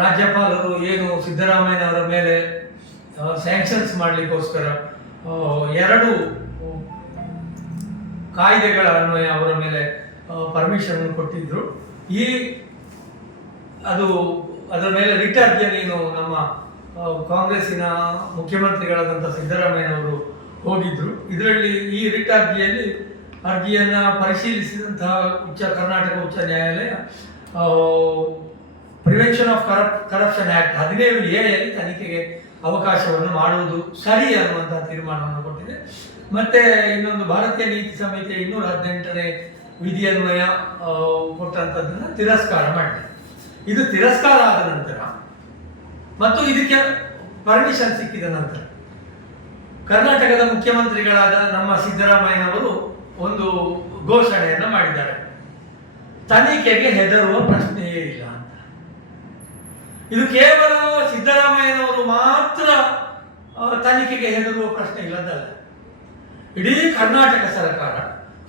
ರಾಜ್ಯಪಾಲರು ಏನು ಸಿದ್ದರಾಮಯ್ಯನವರ ಮೇಲೆ ಸ್ಯಾಂಕ್ಷನ್ಸ್ ಮಾಡಲಿಕ್ಕೋಸ್ಕರ ಎರಡು ಕಾಯ್ದೆಗಳ ಅನ್ವಯ ಅವರ ಮೇಲೆ ಪರ್ಮಿಷನ್ ಕೊಟ್ಟಿದ್ರು. ಅದರ ಮೇಲೆ ರಿಟ್ ಅರ್ಜಿಯನ್ನು ನಮ್ಮ ಕಾಂಗ್ರೆಸ್ಸಿನ ಮುಖ್ಯಮಂತ್ರಿಗಳಾದಂಥ ಸಿದ್ದರಾಮಯ್ಯನವರು ಹೋಗಿದ್ರು. ಇದರಲ್ಲಿ ಈ ರಿಟ್ ಅರ್ಜಿಯನ್ನು ಪರಿಶೀಲಿಸಿದಂತಹ ಕರ್ನಾಟಕ ಉಚ್ಚ ನ್ಯಾಯಾಲಯ prevention of corruption act 17A ತನಿಖೆಗೆ ಅವಕಾಶವನ್ನು ಮಾಡುವುದು ಸರಿ ಅನ್ನುವಂತಹ ತೀರ್ಮಾನವನ್ನು ಕೊಟ್ಟಿದೆ. ಮತ್ತೆ ಇನ್ನೊಂದು ಭಾರತೀಯ ನೀತಿ ಸಂಹಿತೆ 218ನೇ ವಿಧಿಯನ್ವಯ ಕೊಟ್ಟಂಥದ್ದನ್ನು ತಿರಸ್ಕಾರ ಮಾಡಿದೆ. ಇದು ತಿರಸ್ಕಾರ ಆದ ನಂತರ ಮತ್ತು ಇದಕ್ಕೆ ಪರ್ಮಿಷನ್ ಸಿಕ್ಕಿದ ನಂತರ ಕರ್ನಾಟಕದ ಮುಖ್ಯಮಂತ್ರಿಗಳಾದ ನಮ್ಮ ಸಿದ್ದರಾಮಯ್ಯನವರು ಒಂದು ಘೋಷಣೆಯನ್ನು ಮಾಡಿದ್ದಾರೆ. ತನಿಖೆಗೆ ಹೆದರುವ ಪ್ರಶ್ನೆಯೇ ಇಲ್ಲ ಅಂತ. ಇದು ಕೇವಲ ಸಿದ್ದರಾಮಯ್ಯನವರು ಮಾತ್ರ ತನಿಖೆಗೆ ಹೆದರುವ ಪ್ರಶ್ನೆ ಇಲ್ಲದಲ್ಲ. ಇಡೀ ಕರ್ನಾಟಕ ಸರ್ಕಾರ,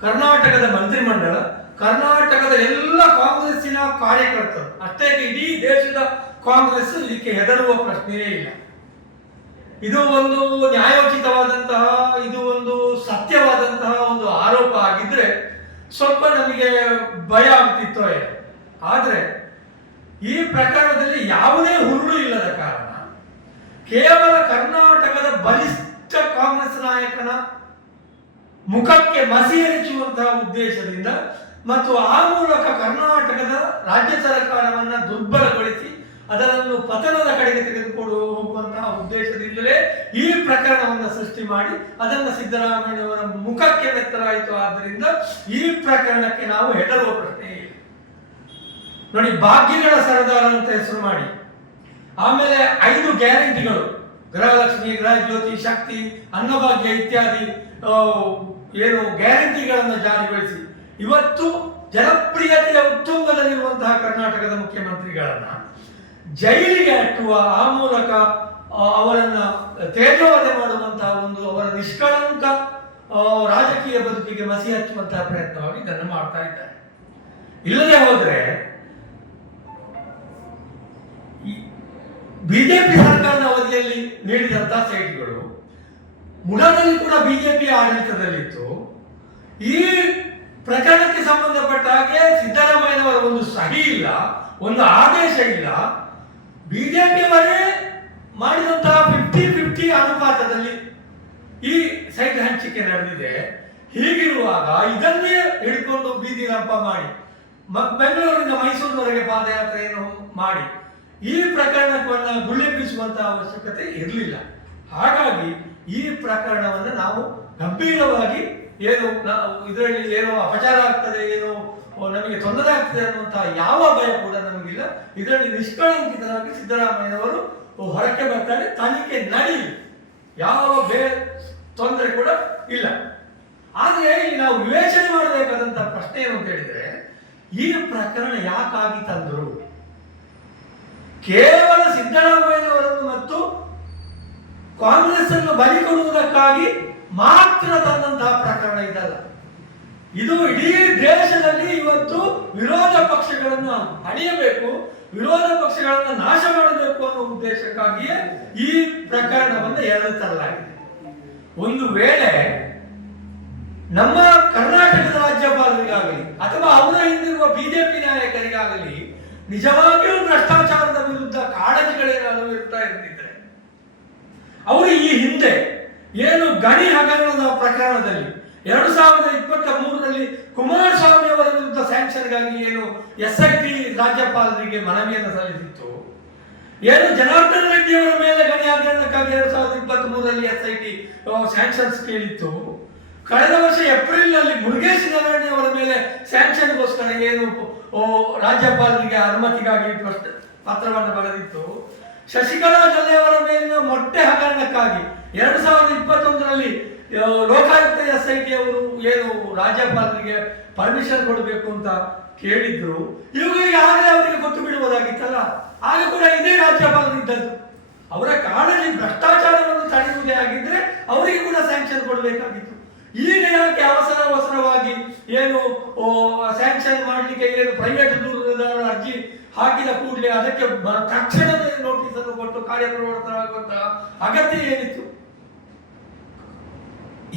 ಕರ್ನಾಟಕದ ಮಂತ್ರಿಮಂಡಲ, ಕರ್ನಾಟಕದ ಎಲ್ಲ ಕಾಂಗ್ರೆಸ್ಸಿನ ಕಾರ್ಯಕರ್ತರು, ಅಷ್ಟೇ ಇಡೀ ದೇಶದ ಕಾಂಗ್ರೆಸ್ ಇದಕ್ಕೆ ಹೆದರುವ ಪ್ರಶ್ನೆಯೇ ಇಲ್ಲ. ಇದು ಒಂದು ನ್ಯಾಯೋಚಿತವಾದಂತಹ, ಇದು ಒಂದು ಸತ್ಯವಾದಂತಹ ಒಂದು ಆರೋಪ ಆಗಿದ್ರೆ ಸ್ವಲ್ಪ ನಮಗೆ ಭಯ ಆಗ್ತಿತ್ತೋ ಏನೋ. ಆದರೆ ಈ ಪ್ರಕರಣದಲ್ಲಿ ಯಾವುದೇ ಹುರುಳು ಇಲ್ಲದ ಕಾರಣ ಕೇವಲ ಕರ್ನಾಟಕದ ಬಲಿಷ್ಠ ಕಾಂಗ್ರೆಸ್ ನಾಯಕನ ಮುಖಕ್ಕೆ ಮಸಿ ಎರಚುವಂತಹ ಉದ್ದೇಶದಿಂದ ಮತ್ತು ಆ ಮೂಲಕ ಕರ್ನಾಟಕದ ರಾಜ್ಯ ಸರ್ಕಾರವನ್ನು ದುರ್ಬಲಗೊಳಿಸಿ ಅದನ್ನು ಪತನದ ಕಡೆಗೆ ತೆಗೆದುಕೊಂಡು ಹೋಗುವಂತಹ ಉದ್ದೇಶದಿಂದಲೇ ಈ ಪ್ರಕರಣವನ್ನು ಸೃಷ್ಟಿ ಮಾಡಿ ಅದನ್ನು ಸಿದ್ದರಾಮಯ್ಯನವರ ಮುಖಕ್ಕೆ ಮೆತ್ತಲಾಯಿತು. ಆದ್ದರಿಂದ ಈ ಪ್ರಕರಣಕ್ಕೆ ನಾವು ಹೆದರುವ ಪ್ರಶ್ನೆ ಇಲ್ಲ. ನೋಡಿ, ಭಾಗ್ಯಗಳ ಸರದಾರ ಅಂತ ಹೆಸರು ಮಾಡಿ ಆಮೇಲೆ 5 ಗ್ಯಾರಂಟಿಗಳು, ಗೃಹಲಕ್ಷ್ಮಿ, ಗೃಹ ಜ್ಯೋತಿ, ಶಕ್ತಿ, ಅನ್ನಭಾಗ್ಯ ಇತ್ಯಾದಿ ಏನು ಗ್ಯಾರಂಟಿಗಳನ್ನು ಜಾರಿಗೊಳಿಸಿ ಇವತ್ತು ಜನಪ್ರಿಯತೆಯ ಉತ್ತುಂಗದಲ್ಲಿರುವಂತಹ ಕರ್ನಾಟಕದ ಮುಖ್ಯಮಂತ್ರಿಗಳನ್ನ ಜೈಲಿಗೆ ಅಟ್ಟುವ, ಆ ಮೂಲಕ ಅವರನ್ನ ತೇಜೋವಧೆ ಮಾಡುವಂತಹ ಒಂದು ಅವರ ನಿಷ್ಕಳಂಕ ರಾಜಕೀಯ ಬದುಕಿಗೆ ಮಸಿ ಹಚ್ಚುವಂತಹ ಪ್ರಯತ್ನವಾಗಿ ಇದನ್ನು ಮಾಡ್ತಾ ಇದ್ದಾರೆ. ಇಲ್ಲದೆ ಹೋದ್ರೆ ಬಿಜೆಪಿ ಸರ್ಕಾರದ ಅವಧಿಯಲ್ಲಿ ನೀಡಿದಂತಹ ಸೈಟ್ಗಳು ಮುಡಾದಲ್ಲಿ ಕೂಡ ಬಿಜೆಪಿ ಆಡಳಿತದಲ್ಲಿತ್ತು. ಈ ಪ್ರಕರಣಕ್ಕೆ ಸಂಬಂಧಪಟ್ಟ ಹಾಗೆ ಸಿದ್ದರಾಮಯ್ಯನವರ ಒಂದು ಸಹಿ ಇಲ್ಲ, ಒಂದು ಆದೇಶ ಇಲ್ಲ. ಬಿಜೆಪಿಯವರೇ ಮಾಡಿದಂತಹ 50-50 ಅನುಪಾತದಲ್ಲಿ ಈ ಸೈಟ್ ಹಂಚಿಕೆ ನಡೆದಿದೆ. ಹೀಗಿರುವಾಗ ಇದನ್ನೇ ಹಿಡ್ಕೊಂಡು ಬೀದಿ ರಂಪ ಮಾಡಿ ಬೆಂಗಳೂರಿನಿಂದ ಮೈಸೂರಿನವರೆಗೆ ಪಾದಯಾತ್ರೆಯನ್ನು ಮಾಡಿ ಈ ಪ್ರಕರಣವನ್ನು ಗುಳ್ಳೆಬ್ಬಿಸುವಂತಹ ಅವಶ್ಯಕತೆ ಇರಲಿಲ್ಲ. ಹಾಗಾಗಿ ಈ ಪ್ರಕರಣವನ್ನು ನಾವು ಗಂಭೀರವಾಗಿ ಇದರಲ್ಲಿ ಏನೋ ಅಪಚಾರ ಆಗ್ತದೆ, ಏನೋ ನಮಗೆ ತೊಂದರೆ ಆಗ್ತದೆ ಅನ್ನುವಂತಹ ಯಾವ ಭಯ ಕೂಡ ನಮಗಿಲ್ಲ. ಇದರಲ್ಲಿ ನಿಷ್ಕಳಂಕಿತರಾಗಿ ಸಿದ್ದರಾಮಯ್ಯನವರು ಹೊರಕ್ಕೆ ಬರ್ತಾರೆ. ತನಿಖೆ ನಡೆಯಲಿ, ಯಾವ ತೊಂದರೆ ಕೂಡ ಇಲ್ಲ. ಆದರೆ ಇಲ್ಲಿ ನಾವು ವಿವೇಚನೆ ಮಾಡಬೇಕಾದಂತಹ ಪ್ರಶ್ನೆ ಏನು ಅಂತ ಹೇಳಿದ್ರೆ, ಈ ಪ್ರಕರಣ ಯಾಕಾಗಿ ತಂದರು? ಕೇವಲ ಸಿದ್ದರಾಮಯ್ಯನವರನ್ನು ಮತ್ತು ಕಾಂಗ್ರೆಸ್ ಅನ್ನು ಬಲಿ ಕೊಡುವುದಕ್ಕಾಗಿ ಮಾತ್ರ ತಂದಂತಹ ಪ್ರಕರಣ ಇದಲ್ಲ. ಇದು ಇಡೀ ದೇಶದಲ್ಲಿ ಇವತ್ತು ವಿರೋಧ ಪಕ್ಷಗಳನ್ನು ಅಣಿಯಬೇಕು, ವಿರೋಧ ಪಕ್ಷಗಳನ್ನು ನಾಶ ಮಾಡಬೇಕು ಅನ್ನೋ ಉದ್ದೇಶಕ್ಕಾಗಿಯೇ ಈ ಪ್ರಕರಣವನ್ನು ಎಳೆದು ತರಲಾಗಿದೆ. ಒಂದು ವೇಳೆ ನಮ್ಮ ಕರ್ನಾಟಕದ ರಾಜ್ಯಪಾಲರಿಗಾಗಲಿ ಅಥವಾ ಅವರ ಹಿಂದಿರುವ ಬಿಜೆಪಿ ನಾಯಕರಿಗಾಗಲಿ ನಿಜವಾಗಿಯೂ ಭ್ರಷ್ಟಾಚಾರದ ವಿರುದ್ಧ ಕಾಳಜಿಗಳೇನಾದರೂ ಇರ್ತಾ ಇರ್ತಿದ್ರೆ, ಅವರು ಈ ಹಿಂದೆ ಏನು ಗಣಿ ಹಗರಣದ ಪ್ರಕರಣದಲ್ಲಿ 2023ರಲ್ಲಿ ಕುಮಾರಸ್ವಾಮಿ ಅವರ ವಿರುದ್ಧ ಸ್ಯಾಂಕ್ಷನ್ಗಾಗಿ ಏನು SIT ರಾಜ್ಯಪಾಲರಿಗೆ ಮನವಿಯನ್ನು ಸಲ್ಲಿಸಿತ್ತು, ಏನು ಜನಾರ್ದನ ರೆಡ್ಡಿ ಅವರ ಮೇಲೆ ಗಣಿ ಹಗರಣಕ್ಕಾಗಿ 2023ರಲ್ಲಿ SIT ಸ್ಯಾಂಕ್ಷನ್ಸ್ ಕೇಳಿತ್ತು. ಕಳೆದ ವರ್ಷ ಏಪ್ರಿಲ್ನಲ್ಲಿ ಮುರುಗೇಶ್ ನಾರಾಯಣ ಅವರ ಮೇಲೆ ಸ್ಯಾಂಕ್ಷನ್ಗೋಸ್ಕರ ಏನು ರಾಜ್ಯಪಾಲರಿಗೆ ಅನುಮತಿಗಾಗಿ ಪತ್ರವನ್ನು ಬರೆದಿತ್ತು. ಶಶಿಕಲಾ ಜೊಲ್ಲೆ ಅವರ ಮೇಲಿನ ಮೊಟ್ಟೆ ಹಗರಣಕ್ಕಾಗಿ 2021ರಲ್ಲಿ ಲೋಕಾಯುಕ್ತ SIT ಅವರು ಏನು ರಾಜ್ಯಪಾಲರಿಗೆ ಪರ್ಮಿಷನ್ ಕೊಡಬೇಕು ಅಂತ ಕೇಳಿದ್ರು. ಇವುಗಳಿಗೆ ಆಗಲೇ ಅವರಿಗೆ ಗೊತ್ತು ಬಿಡುವುದಾಗಿತ್ತಲ್ಲ, ಆಗ ಕೂಡ ಇದೇ ರಾಜ್ಯಪಾಲರು ಇದ್ದದ್ದು. ಅವರ ಕಾಳಜಿ ಭ್ರಷ್ಟಾಚಾರವನ್ನು ತಡೆಯುವುದೇ ಆಗಿದ್ರೆ ಅವರಿಗೆ ಕೂಡ ಸ್ಯಾಂಕ್ಷನ್ ಕೊಡಬೇಕಾಗಿತ್ತು. ಈಗ ಯಾಕೆ ಅವಸರವಾಗಿ ಏನು ಸ್ಯಾಂಕ್ಷನ್ ಮಾಡಲಿಕ್ಕೆ ಏನು ಪ್ರೈವೇಟ್ ದೂರುದಾರರ ಅರ್ಜಿ ಹಾಕಿದ ಕೂಡಲೇ ಅದಕ್ಕೆ ತಕ್ಷಣವೇ ನೋಟಿಸ್ ಅನ್ನು ಕೊಟ್ಟು ಕಾರ್ಯಪ್ರವರ್ತನವಾಗುವಂತಹ ಅಗತ್ಯ ಏನಿತ್ತು?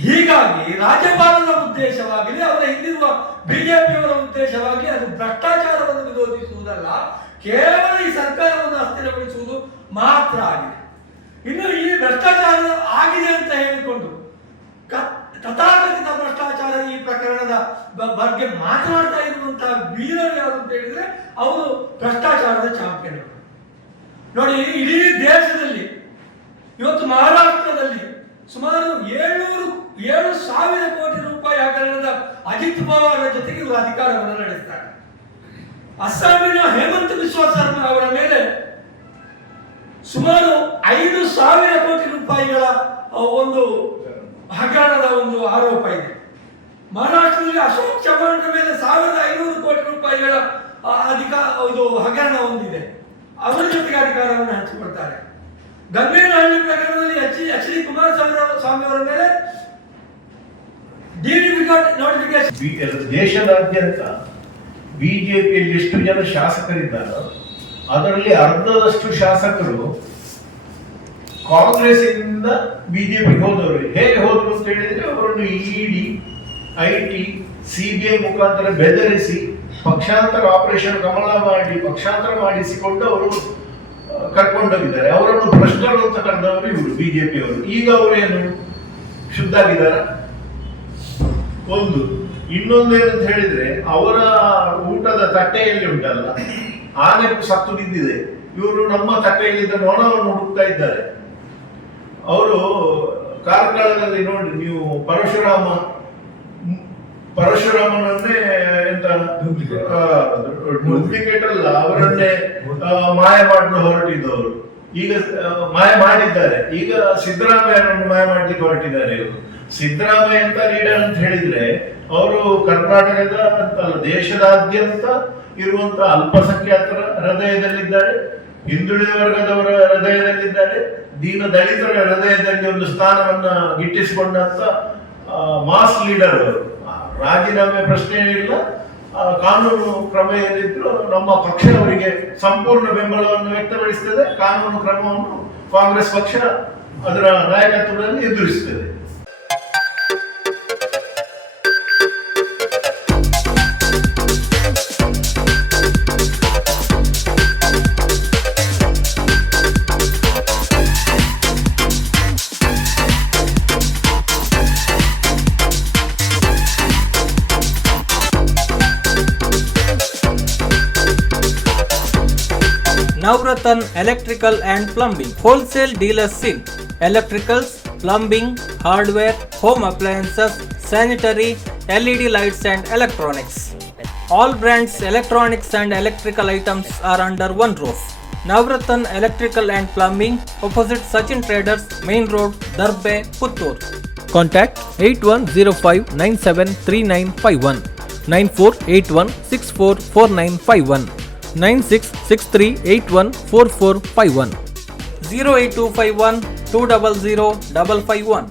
ಹೀಗಾಗಿ ರಾಜ್ಯಪಾಲರ ಉದ್ದೇಶವಾಗಲಿ ಅವರ ಹಿಂದಿರುವ ಬಿಜೆಪಿಯವರ ಉದ್ದೇಶವಾಗಲಿ ಅದು ಭ್ರಷ್ಟಾಚಾರವನ್ನು ವಿರೋಧಿಸುವುದಲ್ಲ, ಕೇವಲ ಈ ಸರ್ಕಾರವನ್ನು ಅಸ್ಥಿರಗೊಳಿಸುವುದು ಮಾತ್ರ ಆಗಿದೆ. ಇನ್ನು ಈ ಭ್ರಷ್ಟಾಚಾರ ಆಗಿದೆ ಅಂತ ಹೇಳಿಕೊಂಡು ತಥಾಕಥಿತ ಭ್ರಷ್ಟಾಚಾರ ಈ ಪ್ರಕರಣದ ಬಗ್ಗೆ ಮಾತನಾಡ್ತಾ ಇರುವಂತಹ ವೀರರು ಯಾರು ಅಂತ ಹೇಳಿದ್ರೆ ಅವರು ಭ್ರಷ್ಟಾಚಾರದ ಚಾಂಪಿಯನ್ಗಳು. ನೋಡಿ, ಇಡೀ ದೇಶದಲ್ಲಿ ಇವತ್ತು ಮಹಾರಾಷ್ಟ್ರದಲ್ಲಿ ಸುಮಾರು 7,000 ಕೋಟಿ ರೂಪಾಯಿ ಹಗರಣದ ಅಜಿತ್ ಪವಾರ್ ಜೊತೆಗೆ ಇವರು ಅಧಿಕಾರವನ್ನು ನಡೆಸ್ತಾರೆ. ಅಸ್ಸಾಮಿನ ಹೇಮಂತ್ ಬಿಸ್ವಾ ಶರ್ಮಾ ಅವರ ಮೇಲೆ ಸುಮಾರು 5,000 ಕೋಟಿ ರೂಪಾಯಿಗಳ ಒಂದು ಹಗರಣದ ಒಂದು ಆರೋಪ ಇದೆ. ಮಹಾರಾಷ್ಟ್ರದಲ್ಲಿ ಅಶೋಕ್ ಚವ್ಹಾಣ್ ಮೇಲೆ 1,500 ಕೋಟಿ ರೂಪಾಯಿಗಳ ಇದು ಹಗರಣ ಹೊಂದಿದೆ. ಅವರ ಜೊತೆಗೆ ಅಧಿಕಾರವನ್ನು ಹಂಚಿಕೊಳ್ತಾರೆ. ಗಂಗೇನಹಳ್ಳಿ ಪ್ರಕರಣದಲ್ಲಿ ಎಚ್ ಡಿ ಕುಮಾರಸ್ವಾಮಿ ಅವರ ಮೇಲೆ ನೋಟಿಫಿಕೇಶನ್. ದೇಶದಾದ್ಯಂತ ಬಿಜೆಪಿಯಲ್ಲಿ ಎಷ್ಟು ಜನ ಶಾಸಕರಿದ್ದಾರೋ ಅದರಲ್ಲಿ ಅರ್ಧದಷ್ಟು ಶಾಸಕರು ಕಾಂಗ್ರೆಸ್ನಿಂದ ಬಿಜೆಪಿಗೆ ಹೋದವರು. ಹೇಗೆ ಹೋದ್ರು ಅಂತ ಹೇಳಿದ್ರೆ ಅವರನ್ನು ಇಡಿ, ಐಟಿ, ಸಿಬಿಐ ಮುಖಾಂತರ ಬೆದರಿಸಿ ಪಕ್ಷಾಂತರ ಆಪರೇಷನ್ ಕಮಲ ಮಾಡಿ ಪಕ್ಷಾಂತರ ಮಾಡಿಸಿಕೊಂಡು ಅವರು ಕರ್ಕೊಂಡೋಗಿದ್ದಾರೆ. ಅವರನ್ನು ಭ್ರಷ್ಟರು ಅಂತ ಕರೆದವರು ಇವರು ಬಿಜೆಪಿಯವರು. ಈಗ ಅವರೇನು ಶುದ್ಧ ಆಗಿದ್ದಾರ? ಒಂದು ಇನ್ನೊಂದು ಏನಂತ ಹೇಳಿದ್ರೆ ಅವರ ಊಟದ ತಟ್ಟೆಯಲ್ಲಿ ಉಂಟಲ್ಲ, ಆನೆ ಸತ್ತು ಬಿದ್ದಿದೆ. ಇವರು ನಮ್ಮ ತಟ್ಟೆಯಲ್ಲಿದ್ದ ನೊಣವನ್ನು ಹುಡುಕ್ತಾ ಇದ್ದಾರೆ. ಅವರು ಕಾರ್ಕಳದಲ್ಲಿ ನೋಡಿ ನೀವು ಪರಶುರಾಮನನ್ನೇ ಎಂತ ಡೂಪ್ಲಿಕೇಟ್ ಅಲ್ಲ, ಅವರನ್ನೇ ಮಾಯ ಮಾಡಲು ಹೊರಟಿದ್ದವರು. ಈಗ ಮಾಯ ಮಾಡಿದ್ದಾರೆ. ಈಗ ಸಿದ್ದರಾಮಯ್ಯನನ್ನು ಮಾಯ ಮಾಡ್ಲಿಕ್ಕೆ ಹೊರಟಿದ್ದಾರೆ ಇವರು. ಸಿದ್ದರಾಮಯ್ಯ ಅಂತ ಲೀಡರ್ ಅಂತ ಹೇಳಿದ್ರೆ ಅವರು ಕರ್ನಾಟಕದ ಅಂತಲ್ಲ ದೇಶದಾದ್ಯಂತ ಇರುವಂತಹ ಅಲ್ಪಸಂಖ್ಯಾತರ ಹೃದಯದಲ್ಲಿದ್ದಾರೆ, ಹಿಂದುಳಿದ ವರ್ಗದವರ ಹೃದಯದಲ್ಲಿದ್ದಾರೆ, ದೀನ ದಲಿತರ ಹೃದಯದಲ್ಲಿ ಒಂದು ಸ್ಥಾನವನ್ನ ಗಿಟ್ಟಿಸಿಕೊಂಡಂತ ಮಾಸ್ ಲೀಡರ್ ಅವರು. ರಾಜೀನಾಮೆ ಪ್ರಶ್ನೆ ಇಲ್ಲ, ಕಾನೂನು ಕ್ರಮ ಏನಿದ್ರು ನಮ್ಮ ಪಕ್ಷ ಅವರಿಗೆ ಸಂಪೂರ್ಣ ಬೆಂಬಲವನ್ನು ವ್ಯಕ್ತಪಡಿಸುತ್ತದೆ. ಕಾನೂನು ಕ್ರಮವನ್ನು ಕಾಂಗ್ರೆಸ್ ಪಕ್ಷ ಅದರ ನಾಯಕತ್ವದಲ್ಲಿ ಎದುರಿಸುತ್ತದೆ. Navratan Electrical and Plumbing Wholesale Dealers in Electricals, Plumbing, Hardware, Home Appliances, Sanitary, LED Lights and Electronics. All brands electronics and electrical items are under one roof. Navratan Electrical and Plumbing, opposite Sachin Traders, Main Road, Darbe, Puttur. Contact 8105973951 9481644951 9663814451 08251 200 551.